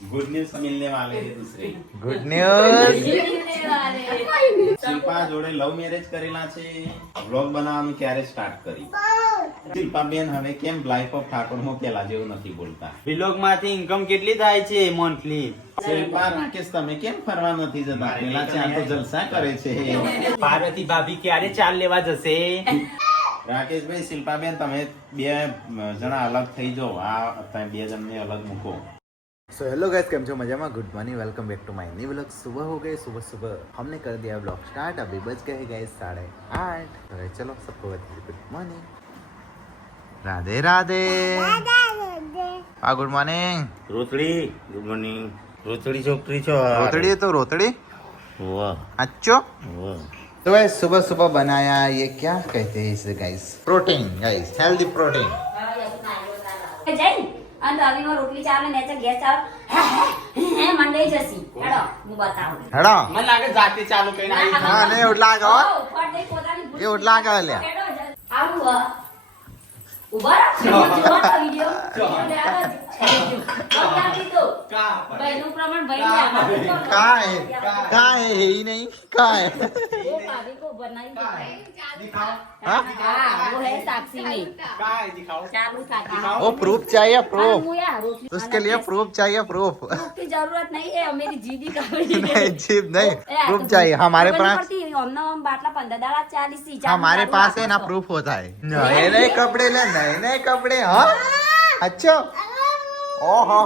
Good news मिलने वाले हैं दूसरे ગુડ ન્યૂઝ શિલ્પા જોડે લવ મેરેજ કરેલા છે. વ્લોગ બનાવવાનું ક્યારે સ્ટાર્ટ કરી? શિલ્પાબેન હવે કેમ લાઈફ ઓફ ઠાકોર મોકેલા જેવું નથી બોલતા? વિલોગ માંથી ઇન્કમ કેટલી થાય છે મંથલી? શિલ્પા રાકેશ તમે કેમ ફરવા નથી જતા? પેલા ત્યાં તો જલસા કરે છે. પાર્વતી ભાભી ક્યારે ચાલ લેવા જશે? રાકેશભાઈ, શિલ્પાબેન તમે બે જણા અલગ થઈ જાઓ. આ તમે બે જણને અલગ મૂકો. सो हेलो गाइस, केम छो मजा में? Good morning, welcome back to my new vlog. सुबह हो गए, सुबह सुबह हमने कर दिया व्लॉग स्टार्ट. अभी बज गए गाइस 8:30. तो चलो सबको गुड मॉर्निंग, राधे राधे. हाँ गुड मॉर्निंग. રોતડી ગુડ મોર્નિંગ. રોતડી છોકરી છો? रोतड़ी तो रोतड़ी. વાહ अच्छो. વાહ. तो गाइस सुबह सुबह बनाया ये क्या कहते हैं इसे guys? Protein guys, healthy protein. અને રવિનો રોટલી ચાલે ને તો ગેસ ચાલે મંડાઈ જસી. હેડો હું બતાવું. हेड़ा મને લાગે જાતે ચાલુ કરીને આવી. हाँ नहीं उठला का ફટ દઈ પોતાની ભૂલ. ये उठला का ले. હેડો આવું હ ઉભા રહો જોવા તો વિડિયો ભાઈનું પ્રમાણ ભાઈ कहाँ है ही नहीं. कहाँ है? वो भाभी को बनाई दिखाओ. हाँ? हाँ वो है साक्षी में काय दिखाओ. चालू था वो प्रूफ चाहिए, और प्रूफ. वो यार रोटली उसके लिए प्रूफ चाहिए, प्रूफ. प्रूफ की जरूरत नहीं है. मेरी जीदी का नहीं जीप नहीं, प्रूफ चाहिए. हमारे पास बाटला 15 दाड़ा 40 हमारे पास है ना, प्रूफ होता है. नए नए कपड़े ले, नए नए कपड़े. हाँ अच्छा. ओ हो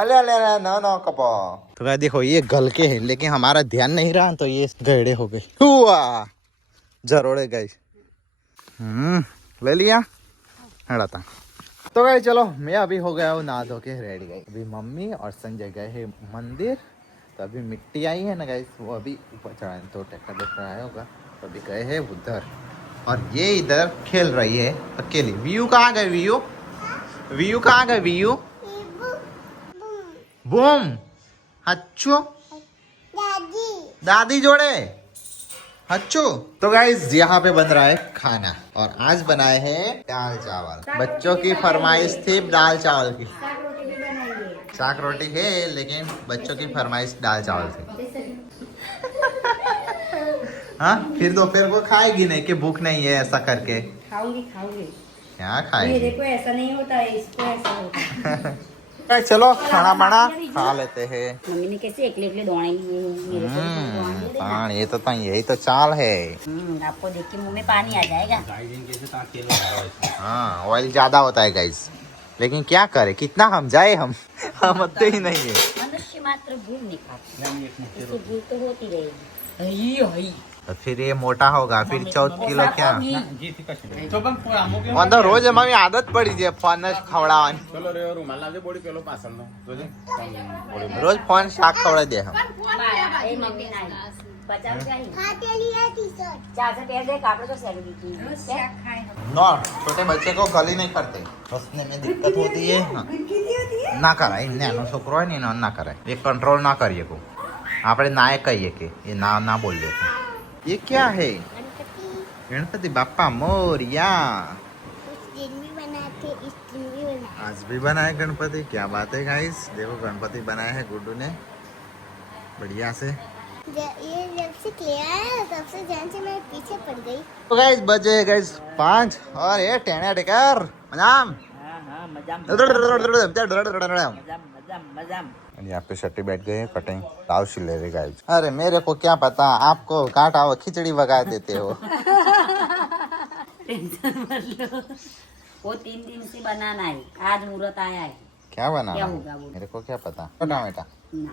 अले अले अले नो नो कपो. तो क्या देखो, ये गल के हैं लेकिन हमारा ध्यान नहीं रहा तो ये गहरे हो गए. हुआ जरोड़े गए. ले लिया हड़ा था. तो गए चलो, मैं अभी हो गया हूँ नहा धो के रेडी. गई अभी मम्मी और संजय गए हैं मंदिर. तो अभी मिट्टी आई है ना गाइस, वो अभी ऊपर चढ़ाए. तो ट्रैक्टर देखकर आया होगा. तो अभी गए हैं उधर और ये इधर खेल रही है अकेली. व्यू कहाँ गए? व्यू व्यू कहाँ गए? View boom. अच्छो दादी जोड़े. अच्छो. तो गाइस यहाँ पे बन रहा है खाना और आज बनाए हैं दाल चावल. बच्चों की फरमाइश थी दाल चावल की. साग रोटी है लेकिन बच्चों की फरमाइश दाल चावल थी. हाँ फिर दोपहर को खाएगी नहीं कि भूख नहीं है ऐसा करके? खाऊंगी क्या खाएगी? मेरे को ऐसा नहीं होता है, इसको ऐसा होता है. चलो खाना बना खा लेते हैं. मम्मी ने कैसे एकले एकले दौड़ाई मेरे को दौड़ाने दे देना. ये तो यही तो चाल है. आपको देख के मुंह में पानी आ जाएगा. हाँ ऑयल ज्यादा होता है गाइस, लेकिन क्या करे, कितना हम जाए, हम मरते ही नहीं है. मनुष्य मात्र भूल नहीं खाता, इससे भूल तो होती रहेगी. तो फिर ये मोटा होगा, फिर 14 किलो क्या. તો પણ અમુક એમ मतलब रोज हमारी आदत पड़ी है फोन खवड़ावानी. ચલો રે રૂમાલ લાવજે. બોડી પેલો પાછળનો જોજે. रोज फोन शाक खवड़ा दे हम. ए मम्मी नहीं 50 रुपया ही चाचा पैर दे काटो तो सैलरी की नो छोटे बच्चे को गली नहीं करते, हंसने में दिक्कत होती है. हाँ. ना कराए नानो छोकरो है नहीं ना कराए, ये कंट्रोल ना करिए को. આપણે નાએ કહીએ કે એ ના ના બોલીએ. ये क्या है? गणपति बापा मोरिया. आज भी बनाए गणपति. क्या बात है गाइस, देखो गणपति बनाए हैं गुड्डू ने बढ़िया से. ये जब से क्लियर है तब से जान से मैं पीछे पड़ गई. तो गाइस बजे गाइस 5 और ये टेणे टेकर मजाम. यहाँ पे शट्टी बैठ गए कटिंग ताव ले रहे गाइस. अरे मेरे को क्या पता, आपको काटा हुआ खिचड़ी बगा देते हो. टेंशन मत लो, वो 3 दिन से बनाना है. आज मुहूर्त आया है. क्या बना? क्या होगा वो? मेरे को क्या पता. टमाटा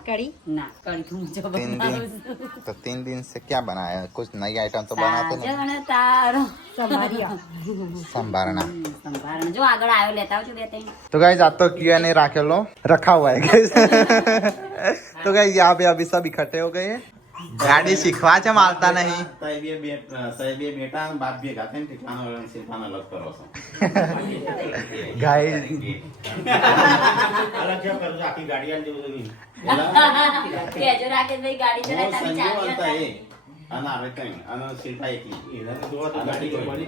कड़ी ना कड़ी तुम जो 3 दिन. तो 3 दिन से क्या बनाया? कुछ नई आइटम तो बनाते नहीं. साजन तारो संभारना. संभारण जो આગળ આવ્યો લેતા આવજો બે ત્રણ. तो गाइस आज तो Q&A राखेलो रखा हुआ है गाइस. तो गाइस यहाँ पे अभी सब इकट्ठे हो गए हैं. गाड़ी सीखवा છે માલતા નહીં. સાહેબ બેટા બાપ ભેગા થઈને ઠેકાણો શિલ્પાને અલગ કરો છો. ગાઈસ અલગ કેમ કરજો? આખી ગાડી આલી દેવું જોઈએ. કેજો રાકેશભાઈ ગાડી ચલાવતા સંજય ચાલી બોલતા એ અને આવે કઈ અને શિલ્પા એકલી એને જોવા તો ગાડી પડી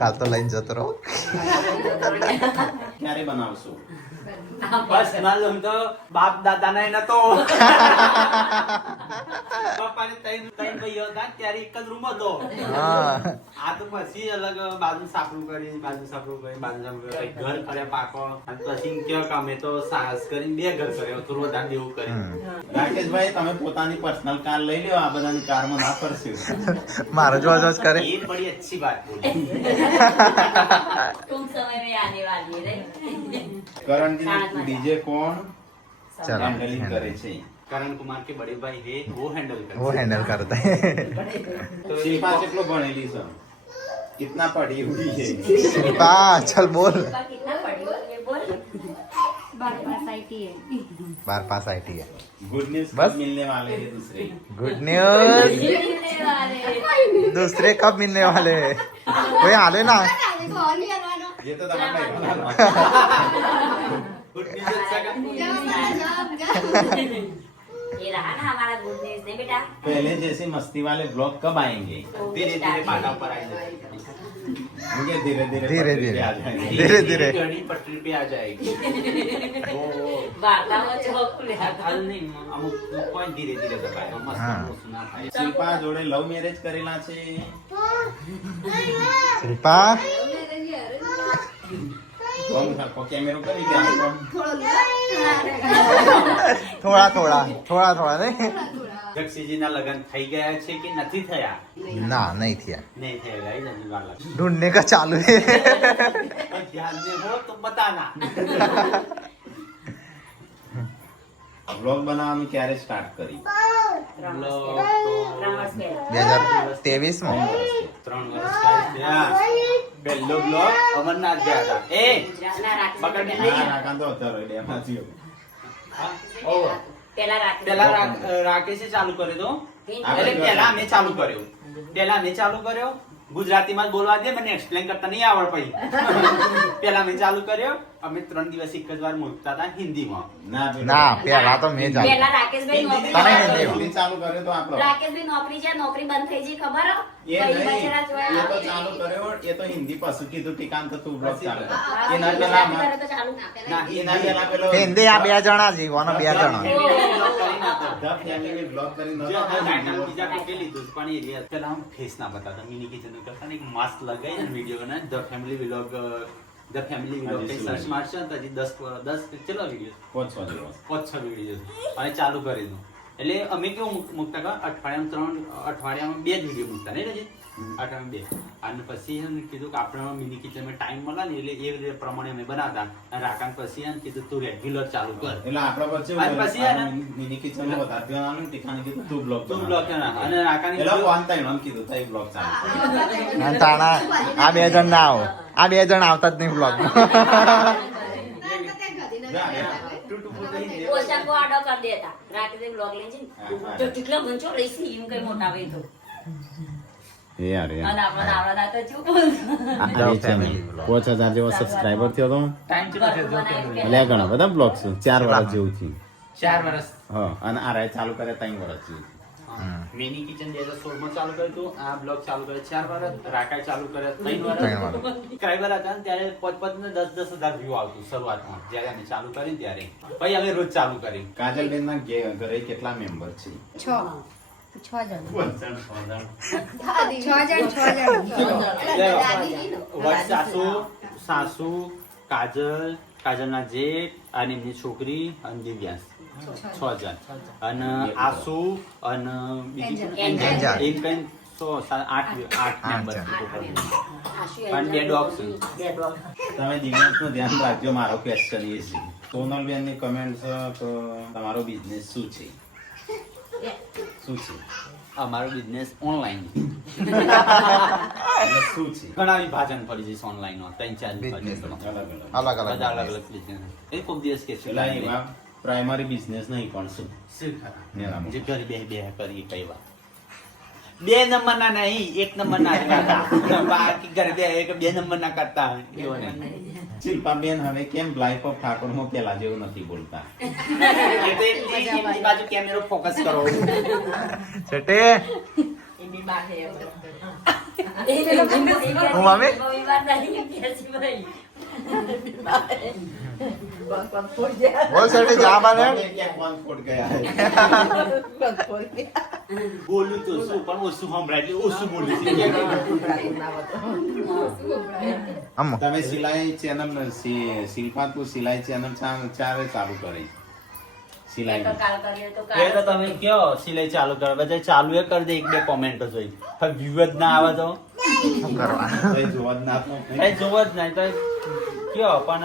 કાલ તો લઈને જતો રહો. ક્યારે બનાવશો? પર્સનલ રૂમ તો બાપ દાદા ને નતો પપ્પાને ત્રણ ભાઈઓ હતા ત્યારે એક જ રૂમ હતો. હા આ તો પછી અલગ બાજુ સાપડું કરી બાજુ સાપડું કરી ઘર કર્યા પાકો અને પછી કયો કામે તો સાહસ કરીને 2 ઘર કર્યો થોડું વધારે દેવું કર્યું. રાકેશભાઈ તમે પોતાની પર્સનલ કાર લઈ લ્યો, આ બધાની કારમાં ના ફરશો. મારો જો જ કરે. ये बड़ी अच्छी बात बोली. टूंक समय में आने वाली है કરણજી ડીજે કોણ चलो હેન્ડલિંગ કરે છે? करण कुमार के बड़े भाई है वो हैंडल करते वो हैंडल करता है. तो શિલ્પા કેટલું ભણેલી છે? कितना पढ़ी हुई है? शिल्पा चल बोल. कितना पड़ी हो ये बोल 12 पास आईटी है. गुड न्यूज बस? कब मिलने वाले हैं दूसरे? गुड न्यूज मिलने वाले दूसरे कब मिलने वाले हैं? कोई हाले ना. ये तो दबा गुड न्यूज अच्छा का ये रहा ना हमारा गुड न्यूज नहीं बेटा. पहले जैसे मस्ती वाले ब्लॉग कब आएंगे? धीरे धीरे पाटा पर आ जाएगी. मुझे धीरे धीरे धीरे पटरी धीरे. पे आ जाएंगे. धीरे धीरे. गाड़ी पटरी पे आ जाएगी. वो વાર્તામાં ચોક લે હાલ નહીં અમુક કોઈ ધીરે ધીરે દબાય મસ્ત હા. સુના થાય. શિલ્પા જોડે લવ મેરેજ કરેલા છે? शिल्पा કોણ સરખો કેમેરો કરી ગયા? थोड़ा थोड़ा थोड़ा थोड़ा नहीं. જગસીજીના લગ્ન થઈ ગયા છે કે નથી થયા? ना नहीं थिया. નહીં થયા ગાઈસ હજી વાર લાગશે. ढूंढने का चालू है. और ध्यान में हो तो बताना. બ્લોગ બનાવવાનું ક્યારે સ્ટાર્ટ કરી? બ્લોગ તો 3 વર્ષ પહેલા 2023 में 3 વર્ષ થયા. પહેલો બ્લોગ અમરનાથ ગયા હતા. એ ગુજરાતના રાખી પકડ હા, રાકા તો અત્યારે ડેમાંથી પેલા રાખી પેલા રાકેશે ચાલુ કર્યો તો એટલે પેલા અમે ચાલુ કર્યો ગુજરાતીમાં જ બોલવા દે, મને એક્સપ્લેન કરતા નહીં આવડ પડી. પેલા મેં ચાલુ કર્યો, અમે 3 દિવસ એક જ વાર મૂકતા હતા હિન્દીમાં. ना प्यारा तो मैं जाऊँ. પેલા રાકેશભાઈ નોકરી તને કરે. હિન્દી હિન્દી ચાલુ કર્યો તો આપણો રાકેશભાઈ નોકરી છે, નોકરી બંધ થઈ ગઈ ખબર હો? એ કઈ નહીં, બચેલા જોયા? એ તો ચાલુ કર્યો, એ તો હિન્દી પાછું કીધું ટીકાન તો તું બ્લોગ ચાલુ કર. હા, એના ગુજરાતી પહેલા કરે તો ચાલુ. ના, એના પહેલા પેલો हिंदी आ 2 जणा जीवવાનો 2 जणा. The Family Vlog કરીને જો નહોતો આ આવ્યો. બીજા કોઈ પેલી લીધું પણ એ રહ્યા. પેલા હું ફેસ ના બતાતા, મિની કિચન કરતા ને એક માસ્ક લગાવી ને વિડીયો બનાવે ધ ફેમિલી વ્લોગ કઈ સર્ચ મારશો ને તો હજી 10 ચલો વિડીયો પોચો દિવસ. 5-6 વિડીયો અને ચાલુ કરી દઉં. એટલે અમે કેવું મૂકતા કે અઠવાડિયામાં 2 જ વિડીયો મૂકતા નહીં રજી? અઠવાડિયામાં 2. અને પછી એમ કીધું કે આપણે મિની કિચનમાં ટાઈમ મળે ને એટલે એ રીતે પ્રમાણે અમે બનાવતા. અને રાકાને પછી એમ કીધું તું રેગ્યુલર ચાલુ કર. એટલે આપણા પછી અને પછી એને મિની કિચનમાં વધારે દેવાનું, ટીકાને કીધું તું બ્લોગ તું બ્લોગ અને રાકાને એટલે કીધું ફોન થાય એમ કીધું તઈ બ્લોગ ચાલુ કર. અને તાણા આ 2 જણ ના આવો. આ 2 જણ આવતા જ નહીં વ્લોગમાં. પોશાકો આડો કરી દેતા. રાકેશભાઈ બ્લોગ લઈને છે ને, તો કેટલો ઘંચો રહીશી એમ કઈ મોટા હોય તો. એ યાર અને આપણા તો ચૂપ. 5000 જેવો સબસ્ક્રાઇબર થયો તો ટાઈમ ચલો એટલે ઘણા બધા બ્લોગ છે 4 વર્ષ જેવું થયું. 4 વર્ષ હા, અને આ રાય ચાલુ કરે 3 વર્ષ જેવું. મિની કિચન 2016 માં ચાલુ કર્યું હતું. આ બ્લોગ ચાલુ કરે 4 વર્ષ, રાકાએ ચાલુ કરે 3 ત્રણ વર્ષ. વર્ષ. સબસ્ક્રાઇબર હતા ને ત્યારે 5-5 ને 10,000 વ્યૂ આવતું શરૂઆતમાં જ્યારે અમે ચાલુ કર્યું ત્યારે. પછી અમે રોજ ચાલુ કર્યું. કાજલબેન ના ઘરે કેટલા મેમ્બર છે? સાસુ, કાજલના જેઠ અને એમની છોકરી અને દિવ્યાંશ 6 જણ. અને આસુ અને બીજી એન્જલ. એમ કઈ 8 મેમ્બર. અને 2 dogs છે. તમે દિવ્યાંશનું ધ્યાન રાખજો. મારો ક્વેશ્ચન એ છે, સોનલબેન ની કમેન્ટ તો તમારો બિઝનેસ શું છે? શું છે? અમારો બિઝનેસ ઓનલાઈન એટલે શું છે? ઘણા વિભાજન પડી જશે ઓનલાઈન માં 3-4 Business વિભાજન અલગ અલગ. અલગ બધા અલગ અલગ બિઝનેસ. એ કોક દિવસ કે છે પેલા એવા પ્રાઇમરી બિઝનેસ નહીં પણ શું? શું ખરા? એનામાં. જે ઘરે બે કરીએ કઈ વાર 2 નંબર ના નહીં 1 નંબર ના કરતા. બાકી ઘરે 2 નંબર ના કરતા એવો નહીં. શિલ્પાબેન હવે કેમ લાઈફ ઓફ ઠાકોર હું પેલા જેવું નથી બોલતા? એ તો એમની બાજુ કેમેરો ફોકસ કરો. છેટે એમની બહાર છે. હું મમ્મી? બીમાર નહીં કે છે ભાઈ. બોલ સેઠી જા બાને ક્યાં કોણ ફોડ ગયા હે? બોલું તો શું પણ ઓછું સંભળાય એટલે ઓછું બોલું છું. અમ્મો તમે સિલાઈ ચેનલ શિલ્પા તું સિલાઈ ચેનલ ચારે ચાલુ કરી સિલાઈ તો કાલ કરીએ તો એ તો તમે કયો સિલાઈ ચાલુ કરો બધા ચાલુ એ કરી દે એક બે કોમેન્ટ જોઈ પણ વ્યૂ જ ના આવે તો શું કરવાનું જોવા જ ના આપો. કઈ જોવો જ નહીં તો કયો પણ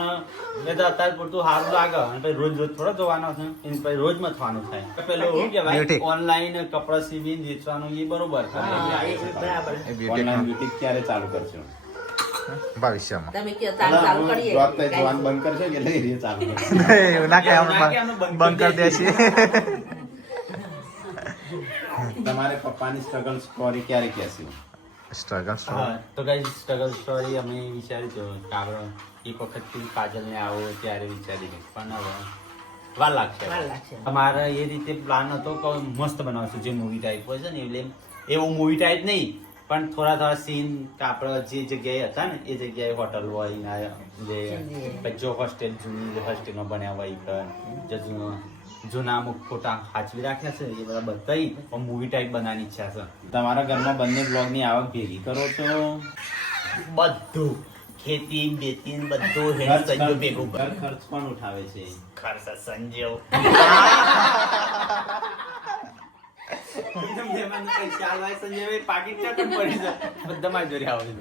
એ તો અત્યારે પૂરતું સારું લાગે અને પછી રોજ રોજ થોડો જોવાનો છે એને પછી રોજ મથવાનું થાય તો પેલું શું કહેવાય Beauty. ઓનલાઈન કપડા સીવીને વેચવાનું એ બરોબર છે. બરાબર એ બ્યુટી ઓનલાઈન બ્યુટી ક્યારે ચાલુ કરશો? ભવિષ્યમાં તમે કયો ચાલુ કરીએ જોબ તો જોવાનું બંધ કરશો કે એટલે એ ચાલુ કરશો? એવું ના કે અમે બંધ કરી દે છીએ તમારે પપ્પાની સ્ટ્રગલ સ્ટોરી ક્યારે કહેશો? સ્ટ્રગલ હા, તો કઈ સ્ટ્રગલ સ્ટોરી અમે વિચારી છે કે આપણે એક વખત કાજલને આવો ત્યારે વિચારી પણ હવે વાર લાગશે અમારે એ રીતે પ્લાન હતો કે મસ્ત બનાવશું જે મૂવી ટાઈપ હોય છે ને એટલે એવું મૂવી ટાઈપ નહીં પણ થોડા થોડા સીન આપણે જે જગ્યાએ હતા ને એ જગ્યાએ હોટલ હોય ને જે જો હોસ્ટેલ જૂની હોસ્ટેલમાં બન્યા હોય જે જૂના અમુક ફોટા સાચવી રાખ્યા છે એ બધા બતાવી પણ મૂવી ટાઈપ બનાવવાની ઈચ્છા છે. તમારા ઘરમાં બંને બ્લોગની આવક ભેગી કરો તો બધું ખેતી બેતી બધું ઘર હેડ સંજોગ ભેગું કરે. ઘર ખર્ચ પણ ઉઠાવે છે. ખર્ચ સંજોગ પૈસા આલવાય સંજય પાકીટ ચાટું પડી જાય બધા માં જોડે આવે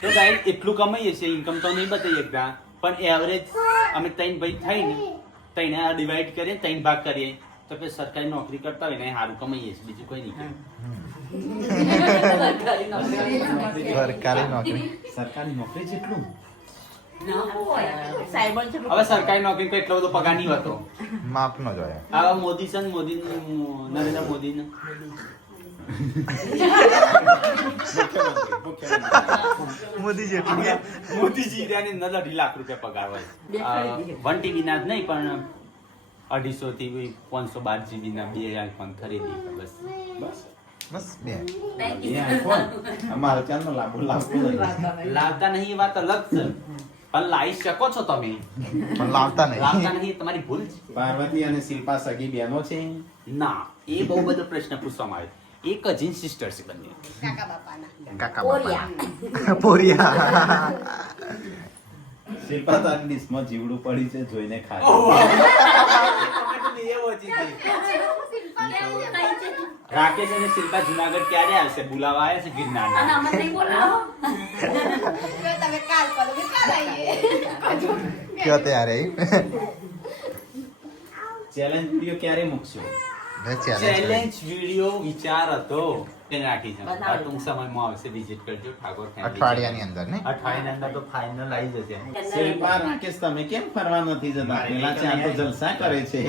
તો ગાઈડ એટલું કમાઈએ છીએ ઇન્કમ તો નહીં બતાવીએ એકદા પણ એવરેજ અમે 3 ભાઈ થઈને 3 ડિવાઈડ કરીએ 3 ભાગ કરીએ તો પછી સરકારી નોકરી કરતા હોય ને સારું કમાઈએ છીએ બીજું કોઈ નહીં. સરકારી નોકરી સરકારી નોકરી જેટલું હવે સરકારી નોકરી તો એટલો બધો પગાર નહીં હોતો. માપ નો જોયા આ મોદી છે ને મોદી નરેન્દ્ર મોદી ને મોદી જેટલું મોદીજી રહ્યા ને અંદર 2.5 લાખ રૂપિયા પગાર હોય. 1 TB ના જ નહીં પણ 250 થી 512 GB ના 2 આઈફોન ખરીદી બસ. બસ બે એ આઈફોન અમારે ચાલનો લાભો લાભો લાવતા નહીં એ વાત અલગ છે પણ લાવી શકો છો તમે પણ લાવતા નહીં લાવતા નહીં તમારી ભૂલ છે. પાર્વતી અને શિલ્પા સગી બહેનો છે. ના એ બહુ બધો પ્રશ્ન પૂછવામાં આવે. એ કઝિન સિસ્ટર છે બંને. કાકા બાપા પોરિયા શિલ્પા તારી ડીશમાં જીવડું પડી છે જોઈને ખાય. રાકેશ અને શિલ્પા જુનાગઢ ક્યારે આવશે? બોલાવા આવ્યા છે ગિરનાર. અને અમને નહીં બોલાવો કયો ત્યારે ચેલેન્જ વિડિયો ક્યારે મૂકશો? ચેલેન્જ વિડિયો વિચાર હતો તેને રાખી છે. બનાવો. ટૂંક સમયમાં આવશે. વિઝિટ કરજો ઠાકોર family. અઠવાડિયાની અંદર ને અઠવાડિયાની અંદર તો ફાઇનલ આવી જશે. શિલ્પા રાકેશ તમે કેમ ફરવા નથી જતા? પેલા ત્યાં તો જલસા કરે છે.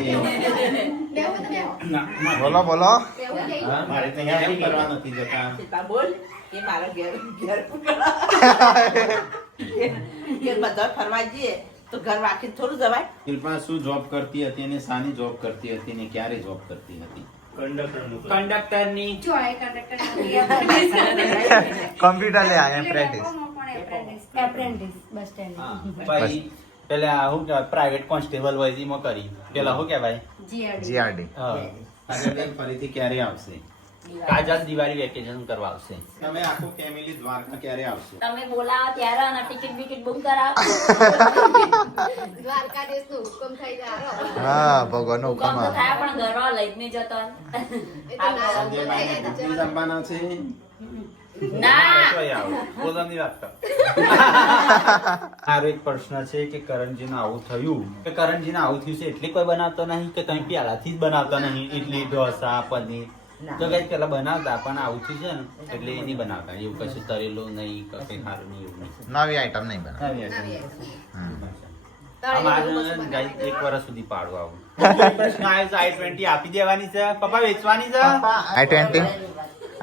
બોલો બોલો હા? કેમ ફરવા નથી જતા? બોલ એ મારા ઘેર બધા ફરવા જઈએ તો ઘર વાંચીને થોડું જવાય. શિલ્પા શું જોબ કરતી હતી અને શાની જોબ કરતી હતી ને ક્યારે જોબ કરતી હતી? કંડક્ટરની કમ્પ્યુટર લે આ એપ્રેન્ટિસ હા, પછી પેલા શું કહેવાય પ્રાઇવેટ કોન્સ્ટેબલ હોય છે એમાં કરી. પેલા શું કહેવાય જીઆરડી હા. અને બેન ફરીથી ક્યારે આવશે? કાજલ દિવાળી વેકેશન કરવા આવશે. તમે આખું ફેમિલી દ્વારકા ક્યારે આવશો? તમે બોલાવો ત્યારે અને ટિકિટ બિકિટ બુક કરાવો હા ભગવાનનો હુકમ હુકમ તો થાય પણ ઘરમાં લઈ જ નહીં જતો સંજયભાઈને ભૂલી જવાના છે. ના તોય આવો. પોતાની વાત કર. મારો એક પ્રશ્ન છે કે કરણજીને આવું થયું કે કરણજીને આવું થયું છે એટલે કોઈ બનાવતો નહીં કે તમે પહેલાથી જ બનાવતા નહીં ઇડલી ઢોસા પનીર તો કઈ પેલા બનાવતા પણ આવું થયું છે ને એટલે એ નહીં બનાવતા એવું કશું તરેલું નહીં કે કઈ સારું નહીં એવું નહીં. નવી આઈટમ નહીં બનાવ અમારે guys એક વર્ષ સુધી પાડવા આવું પ્રશ્ન આવ્યો છે i20 આપી દેવાની છે પપ્પા વેચવાની છે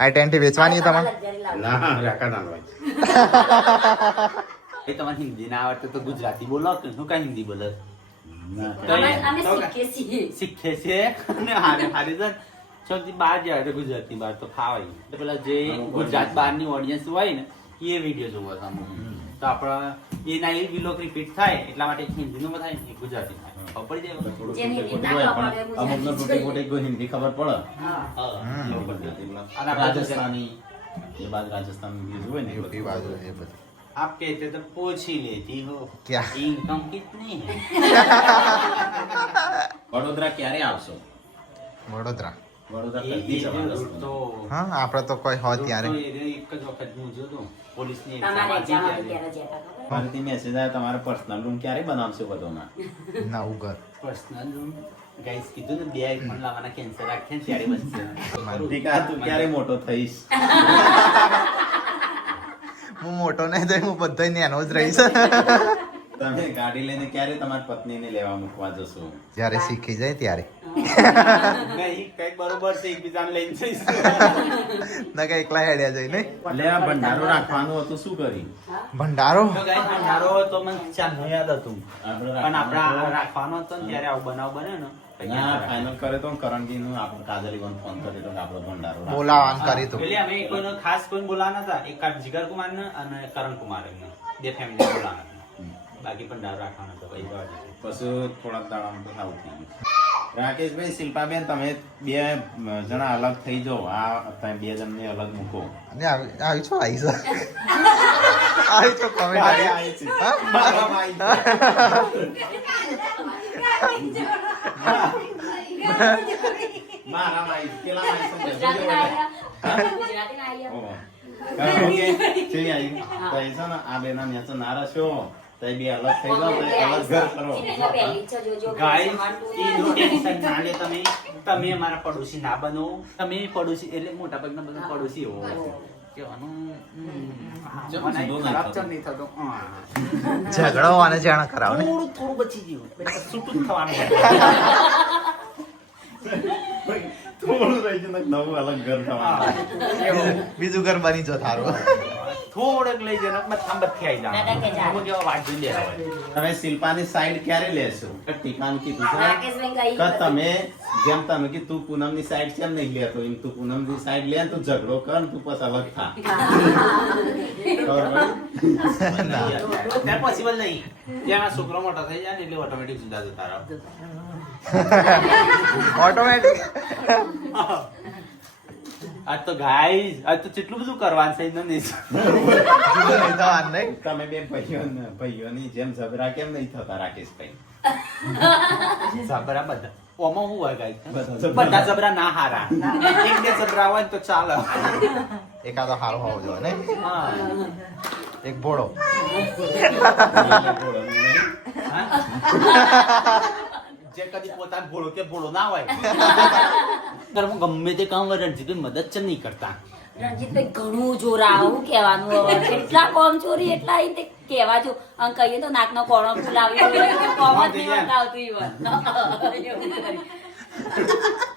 I20 વેચવાની છે તમારે એ તમારે હિન્દી ના આવડતું તો ગુજરાતી બોલો કે શું કઈ હિન્દી બોલે અમે શીખીએ છીએ શીખે છે અને હારે હારે તો સૌથી બહાર જાય તો ગુજરાતી બહાર તો ખાવાય તો પેલા જે ગુજરાત બહારની ઓડિયન્સ હોય ને એ વિડીયો જોવો તમે તો આપણા એના એ વિલોક રિપીટ થાય એટલા માટે હિન્દીનું થાય ને ગુજરાતી થાય ખબર પડી જાય થોડું જેને ટૂંકે હિન્દી ખોટું ના હોય, ખબર પણ હોય, અમુકને ટૂંકે ખોટી કોઈ હિન્દી ખબર પડે હા. એવું ગુજરાતી બોલે. અને આપણે રાજસ્થાની એ બાદ રાજસ્થાન બીજું હોય ને એ યુપી બધું. બાજુ એ બધું आप कहते तो पूछ ही लेती हो क्या? इनकम कितनी है વડોદરા ક્યારે આવશો? વડોદરા વડોદરા એ- કદી એ જવાના જો છો? તો હા આપણે તો કોઈ હોય ત્યારે તો એ એક જ વખત હું જોયો તો પોલીસની તમારે exam exam આપી હતી ત્યારે. ત્યારે જતા ખબર? ફરીથી મેસેજ આવે તમારે પર્સનલ રૂમ ક્યારે બનાવશો બધોમાં? નવું ઘર Personal room. Guys, કીધું ને બે iPhone લાવવાના cancel રાખે ને ત્યારે બનશે. ટીકા તું ક્યારે મોટો થઈશ? હું મોટો નહીં થઈ હું બધો નેનો જ રહીશ તમે ગાડી લઈને ક્યારે તમારી પત્નીને લેવા મૂકવા જશો? જ્યારે શીખી જાય ત્યારે નહીં, કંઈક બરોબર છે એકબીજાને લઈને જઈશું. ના કે એકલા હેડ્યા જઈ નહીં એટલે આ ભંડારો રાખવાનું હતું, શું કરી? ભંડારો તો guys, ભંડારો તો મને ચાલનું યાદ હતું આપણે પણ આપણે આ રાખવાનું રાખવાનો હતો ને ત્યારે આવું બનાવ બને ને તો ના cancel ફાઇનલ કરે તો કરણજીનું આપણે કાજલીબેન ફોન કર્યો તો આપણો ભંડારો રાખવાનો. બોલાવાનું કરી તું પેલી અમે કોઈનો ખાસ કોઈને બોલાવાના હતા એક જીગર કુમાર ને અને કરણ કુમાર એમને બે ફેમિલી બોલાવાના હતા બાકી ભંડારો રાખવાનો હતો પછી જવા દીધું. પછી થોડાક દાડામાં તો સારું થઈ ગયું. રાકેશભાઈ, શિલ્પાબેન, તમે બે જણા અલગ થઈ જાઓ. આ તમે બે જણને અલગ મૂકો. અને આવી છો આવી છે આવી છો કમેન્ટ આવી મારામાં આવી. પેલામાં આવી સમજે. ગુજરાતીના આયા. ગુજરાતીના આયા. ઓહો. કારણ કે ચેવી આવી? તો એ છે ને આ બેના નેચે ના રહેશો તો એ બે અલગ થઈ જાઓ તો એ અલગ ઘર કરો. એટલે પહેલી જ જોજો Guys, સમાન એનું ટેન્શન ના લે તમે. તમે અમારા પડોશી ના બનો. તમે પડોશી એટલે મોટા ભાગના બધા પડોશી હોવો કહેવાનું. ચમ મને સીધો ખરાબ નહીં ચમ નહીં થતો. હા. ઝઘડો અને જાણ કરાવ ને થોડું થોડું બચી ગયું. છૂટું જ થવાનું. થોડું રહી ગયું ને નવું અલગ ઘર થવાનું. બીજું ઘર બની જો થારું થોડુંક લઈ જઈને બધા બથી આવી દાદા કે જા. જાવ વાત જોઈ લેવા હોય. તમે શિલ્પાની સાઈડ ક્યારે લેશો? કે ટીકાનું કીધું છે રાકેશભાઈ કે ગઈ તમે જેમ તમે કે તું પૂનમની સાઈડ કેમ નહીં લેતો, એમ તું પૂનમની સાઈડ લે ને તું ઝઘડો કર ને તું પછી અલગ થા. ખબર પડી? ત્યાં પોસિબલ નહીં. ત્યાં આ છોકરો મોટો થઈ જાય ને એટલે ઓટોમેટિક જુદા જતા રહો. ઓટોમેટિક આજ તો ગાઈઝ આજ તો કેટલું બધું કરવાનું છે એનું નહીં. જુદો નહીં થવાનું નહીં તમે બે ભાઈઓની જેમ ઝઘડા કેમ નહીં થતા રાકેશભાઈ? જબરા બધા ઓમાં શું હોય ગાઈઝ? બધા જબરા. બધા જબરા ના હારા. એક બે જબરા હોય ને તો ચાલે. એકાદો હારો હોવો જોઈએ ને હા. એક ભોળો જે કદી પોતાને ભોળો કે ભોળો ના હોય ઘરમાં ગમે તે કામ હોય રણજીતભાઈ મદદ છે નહીં કરતા. રણજીતભાઈ ઘણું જોરા આવું કહેવાનું હવે એટલા કોમ ચોરી એટલા ઈ તે કહેવા જો અને કહીએ તો નાકનો કોણો ફૂલાવી કોમ જ નહીં આવતું ઈવન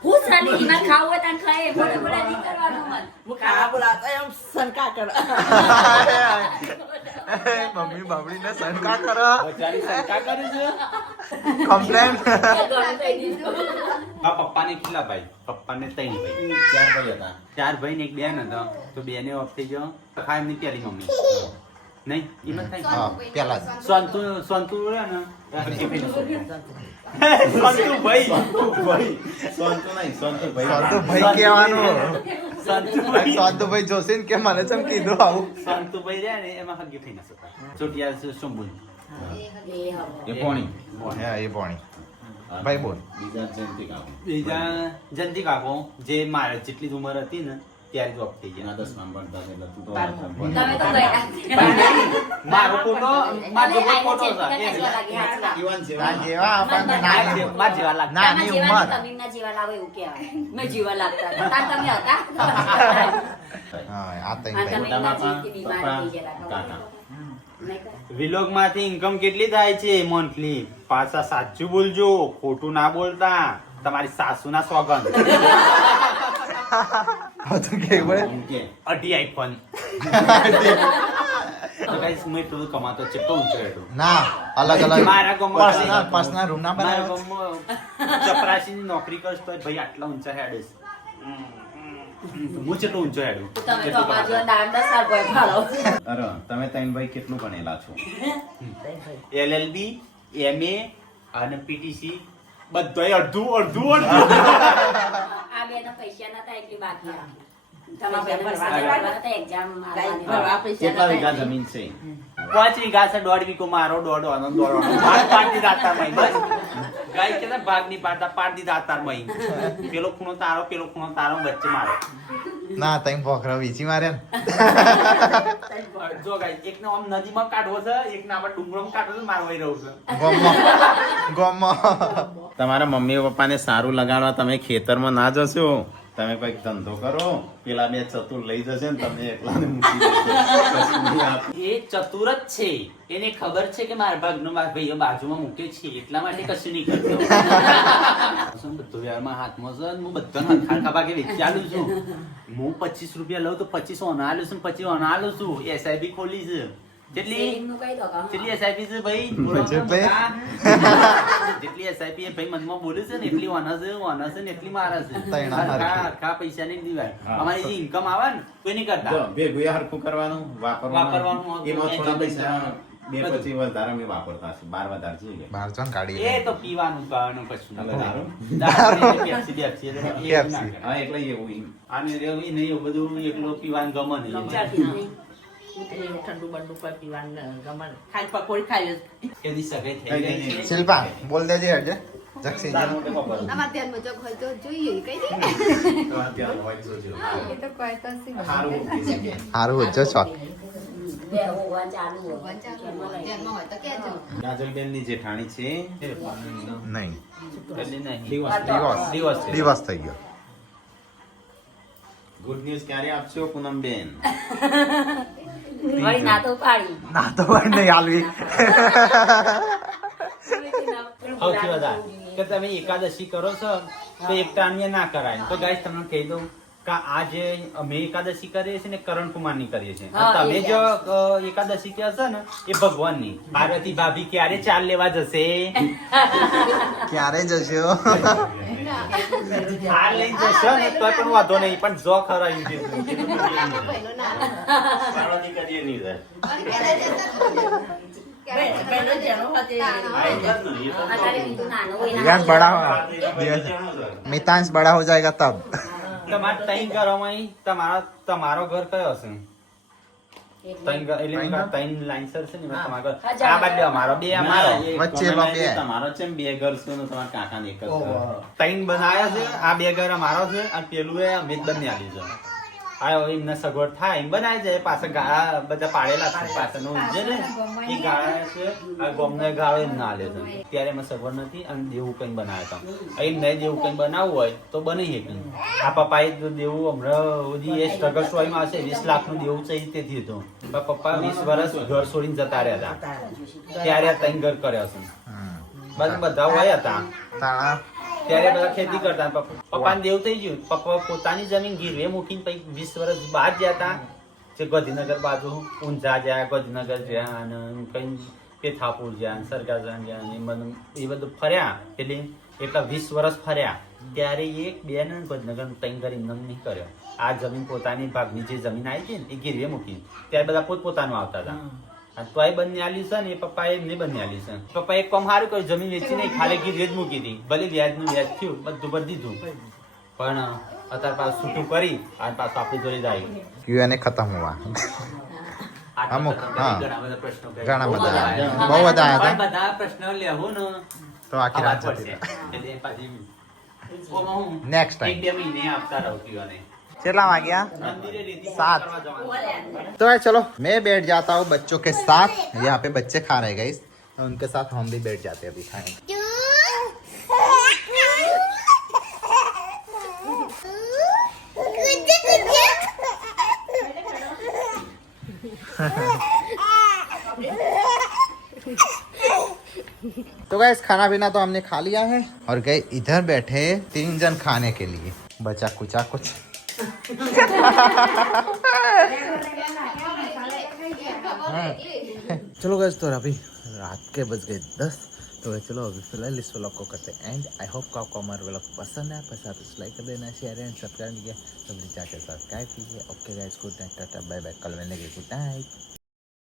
હું સાલી ઈમાં ખાવું હોય તાન ખાય બોલે બોલે નહીં કરવાનું મન હું ખાવા બોલાવતા એમ શંકા કરે. મમ્મી બાબડી ને શંકા કરો બચારી શંકા કરે છે. કમ્પ્લેન ઘણું થઈ દીધું આ પપ્પાને કેટલા ભાઈ? પપ્પાને 3 ભાઈ. ચાર ભાઈ હતા. 4 ભાઈ ને એક બેન હતો તો બેને ઓફ થઈ ગયો. ખાય એમની પેલી મમ્મી નહીં એમ જ થાય. હા પેલા જ સંતુ રહે ને સંતુભાઈ સોનતું નહીં, સોનતુભાઈ. સાધુભાઈ કહેવાનું સંતુભાઈ સાધુભાઈ જોશે ને કે મને ચમ કીધું આવું સંતુભાઈ રહ્યા ને એમાં હગી થઈ ના શકતા. ચોટિયા શંભુ એ પોણી. હા એ પાણી ભાઈ બોલ. બીજા જયંતિ કાકા. બીજા જયંતિ કાકો જે મારે જેટલી જ ઉંમર હતી ને ત્યારે જોબ થઈ ગયા. એના 10માં ભણતા હતા એટલે તું તો તમે તો ગયા મારો ફોટો મારો તમે ફોટો આઈને છે. જેટલા લાગે હાચલા. યુવાન આ જેવા. જેવા આપણને નાની મારા જેવા લાગતા. નાની તમારા જેવા ઉંમર. નહીં, તમીના જેવા લાવો એવું કહેવાય મેં જીવા લાગતા હતા તાન તમે હતા હા આ તઈ આ ભાઈ તમે મોટા ના બાપા, જીવતી બીમાર પપ્પા, થઈ ગયા કાકા. નહીં કર. વિલોગ માંથી ઇન્કમ કેટલી થાય છે મંથલી? પાછા સાચું બોલજો, ખોટું ના બોલતા. તમારી સાસુના સોગંદ. હતું કેવું પડે એમ કે 2 આઈફોન. તો guys, હું એટલું બધું કમાતો છે તો ઊંચો હેડું. ના અલગ અલગ મારા ગામમાં પર્સનલ પર્સનલ રૂમ ના મારા બનાવ્યો ગામમાં ચપરાસીની નોકરી કરશ તો ભાઈ આટલા ઊંચા હેડે છે. હું જેટલું ઊંચો હેડું તો તમે તો અમારા જેવા દાન 10 સાલ કોઈ ફાળો. અરે તમે ત્રણ ભાઈ કેટલું ભણેલા છો? LLB MA અને PTC બધાય અડધું આ બેના પૈસા નતા એટલે બાકી આ. તમારા બેના પૈસા ભરવાના હતા exam કાંઈ આલવાની. ભરવા પૈસા કેટલા વીઘા નતા. જમીન છે? 5 વીઘા છે 1.5 વીઘો મારો 1.5 આનંદ દોડવાનો ભાગ પાડી દાતા મઈ બસ ગાય કે ભાગ ની પાડતા પાડી દાતા મઈ પેલો ખૂણો તારો વચ્ચે મારો ના તઈ પોખરા વીચી મારે ને. જો ગાય એકને આમ નદીમાં કાઢવો છે એકને આપણે ડુંગરોમાં કાઢવો છે મારો વહી રહ્યું છે ગોમમાં તમારા મમ્મી પપ્પાને સારું લગાડવા તમે ખેતરમાં ના જશો, તમે કઈક ધંધો કરો, પેલા બે ચતુર લઈ જશે ને તમને એકલાને મૂકી દેશે. કશું નહીં આપે. એ ચતુર જ છે, એને ખબર છે કે મારા ભાગનો મારા ભાઈઓ બાજુમાં મૂકે છે એટલા માટે કશું નહીં કરતો. બધું વ્યવહારમાં હાથમાં છે ને હું બધાને હરખા ભાગે વેચી આલું છું. હું 25 રૂપિયા લઉં તો 25 ઓના આલું છું, 25 ઓના આલું છું. SIP ખોલી છે જેટલી Saving નું કહી દો કાં. જેટલી SIP છે ભાઈ જેટલી? જેટલી SIP એ ભાઈ મનમાં બોલે છે ને એટલી ઓના છે ને એટલી મારા છે. તૈણા હરખી. હરખા પૈસા નહીં દીવાય. અમારી જે ઇન્કમ આવે ને કોઈ નહીં કરતા. જો ભેગું એ હરખું કરવાનું, વાપરવાનું. વાપરવાનું. એમાં થોડા પૈસા 2-25 વધારે અમે વાપરતા હશે. 12 વધારે જોઈએ. બહાર ચોન કાઢી એ તો પીવાનું ખાવાનું કશું હવે દારૂ? દારૂ પેપ્સી બેપ્સી એટલે એ ના પેપ્સી. કરે. હા એટલે એવું એમ. આને એવું નહીં એવું બધું એકલો પીવાનું ગમે નહીં. ચાલતી નહીં. ઠંડુ બંડુ પર પીવાનું ગમન ખાલી પકોડી ખાઈ લે. એની સગાઈ થઈ કઈ જાય નહીં. છે. શિલ્પા બોલ દેજે હટજે જક્ષી તાર મોટે ખબર. અમારે ધ્યાનમાં જો હોય તો જોઈએ કઈ દે તમારે ત્યાં હોય તો જો. એ તો કોઈ તો સી સારું મૂકી શકે. હારું ઉજ્જો ચોક બે હોવાનું ચાલુ હોય. ધ્યાનમાં હોય તો કહેજો કાજલબેનની જેઠાણી છે. નહીં એટલે નહીં. દિવસ છે. દિવસ થઈ ગયો. ગુડ ન્યૂઝ ક્યારે આપશો પૂનમબેન? વળી ના તો પાડી. ના તો ભાઈ નહીં હાલવી. સૌથી વધારે કે તમે એકાદશી કરો છો તો એક ટાણિયા ના કરાય. તો ગાઈસ તમને કહી દઉં કે આ જે અમે એકાદશી કરીએ છીએ ને કરણ કુમાર ની કરીએ છીએ. હા, તમે એ જો એકાદશી કહો છો ને એ ભગવાન ની. પાર્વતી ભાભી ક્યારે ચાલ લેવા જશે? ક્યારે જશો? હાર લઈ જશો ને તો પણ વાંધો નહીં, પણ જો ખરાયું છે પાર્વતી કરીએ નહીં જાય. પહેલો જેનો હતો એ અત્યારે બીજું નાનું હોય ના. दिव्यांश बड़ा होगा, मितांश बड़ा हो जाएगा तब. તમારે ત્રણ ઘરોમાં તમારો ઘર કયો છે? ત્રણ ઘર એટલે ત્રણ લાઈનસર છે ને તમારો ઘર. આ બાજુ અમારો, બે અમારો. ના, એ વચ્ચે comment બે. તમારો છે ને 2 ઘર છે ને તમારા કાકાને એક જ ઘર. ત્રણ બનાવ્યા છે. આ બે ઘર અમારો છે અને પેલું એ અમે જ બંને આલી છે. આ એમને સગવડ થાય એમ બનાવી જાય. પાછળ ગાળા બધા પાડેલા છે પાછળનું જે ને એ ગાળા છે. આ ગોમને ગાળો એમ ના આલે છે. ત્યારે એમાં સગવડ નથી અને દેવું કઈ બનાવ્યા હતા. એમ નહીં દેવું કઈ બનાવવું હોય તો બની શકે. આ પપ્પાએ જો દેવું હમણાં સુધી એ સ્ટ્રગલ સ્ટોરીમાં હશે 20 લાખનું દેવું છે એ તેથી હતું. પણ પપ્પા 20 વર્ષ ઘર છોડીને જતા રહ્યા હતા. ત્યારે આ ત્રણ ઘર કર્યા છે. બધા હોય હતા તાણા ત્યારે બધા ખેતી કરતા. પપ્પાને દેવ થઈ ગયું. પપ્પા પોતાની જમીન ગીરવે મૂકીને પછી 20 વર્ષ બહાર ગયા હતા. જે ગાંધીનગર બાજુ ઊંઝા ગયા, ગાંધીનગર ગયા અને કઈ પેથાપુર ગયા, સરગાજા ગયા, એ બધું ફર્યા. એટલે એટલા 20 વર્ષ ફર્યા. ત્યારે એક બે ને ગાંધીનગર ત્રણ ઘર એમને નહીં કર્યો. આ જમીન પોતાની ભાગની જે જમીન આવી હતી ને એ ગીરવે મૂકી. ત્યારે બધા પોતપોતાનું આવતા હતા. તોય બંને આલી છે ને એ પપ્પાએ એમને બંને આલી છે. પપ્પા એક કામ સારું કર્યું, જમીન વેચી નહીં ખાલી ગીરવે જ મૂકી હતી. ભલે વ્યાજનું વ્યાજ થયું, બધું ભરી દીધું, પણ અત્યારે પાછું છૂટું કરી અને પાછું આપણી જોડે જ આવ્યું. યુએનએ ખતમ हुआ. આટલા અમુક, બધા હા. ઘણા બધા પ્રશ્નો કર્યા. ઘણા બધા. આવ્યા. બહુ બધા આવ્યા હતા. પણ બધા પ્રશ્નો લેવો ને તો આખી રાત આવા જતી પડશે. રહે. એટલે પાછી ઓમાં હું Next time. એક બે મહિને આપતા રહું પીવાને. કેટલા વાગ્યા? મંદિરે રેતી 7. કરવા જવાનું. तो यार चलो मैं बैठ जाता हूँ बच्चों के साथ. यहाँ पे बच्चे खा रहे गाइस, तो उनके साथ हम भी बैठ जाते हैं अभी खाने. तो गाइस खाना पीना तो हमने खा लिया है और गए इधर बैठे 3 जन खाने के लिए. बचा कुचा कुछ चलो गैस, तो अभी रात के बज गए 10. तो तो चलो अभी फिलहाल इस व्लॉग को करते हैं एंड आई होप को आपको हमारा व्लॉग पसंद है पसंद तो लाइक कर देना शेयर एंड सब्सक्राइब कीजिए तो प्लीज जाकर सब्सक्राइब कीजिए okay guys good night tata bye bye कल मिलेंगे गुड नाइट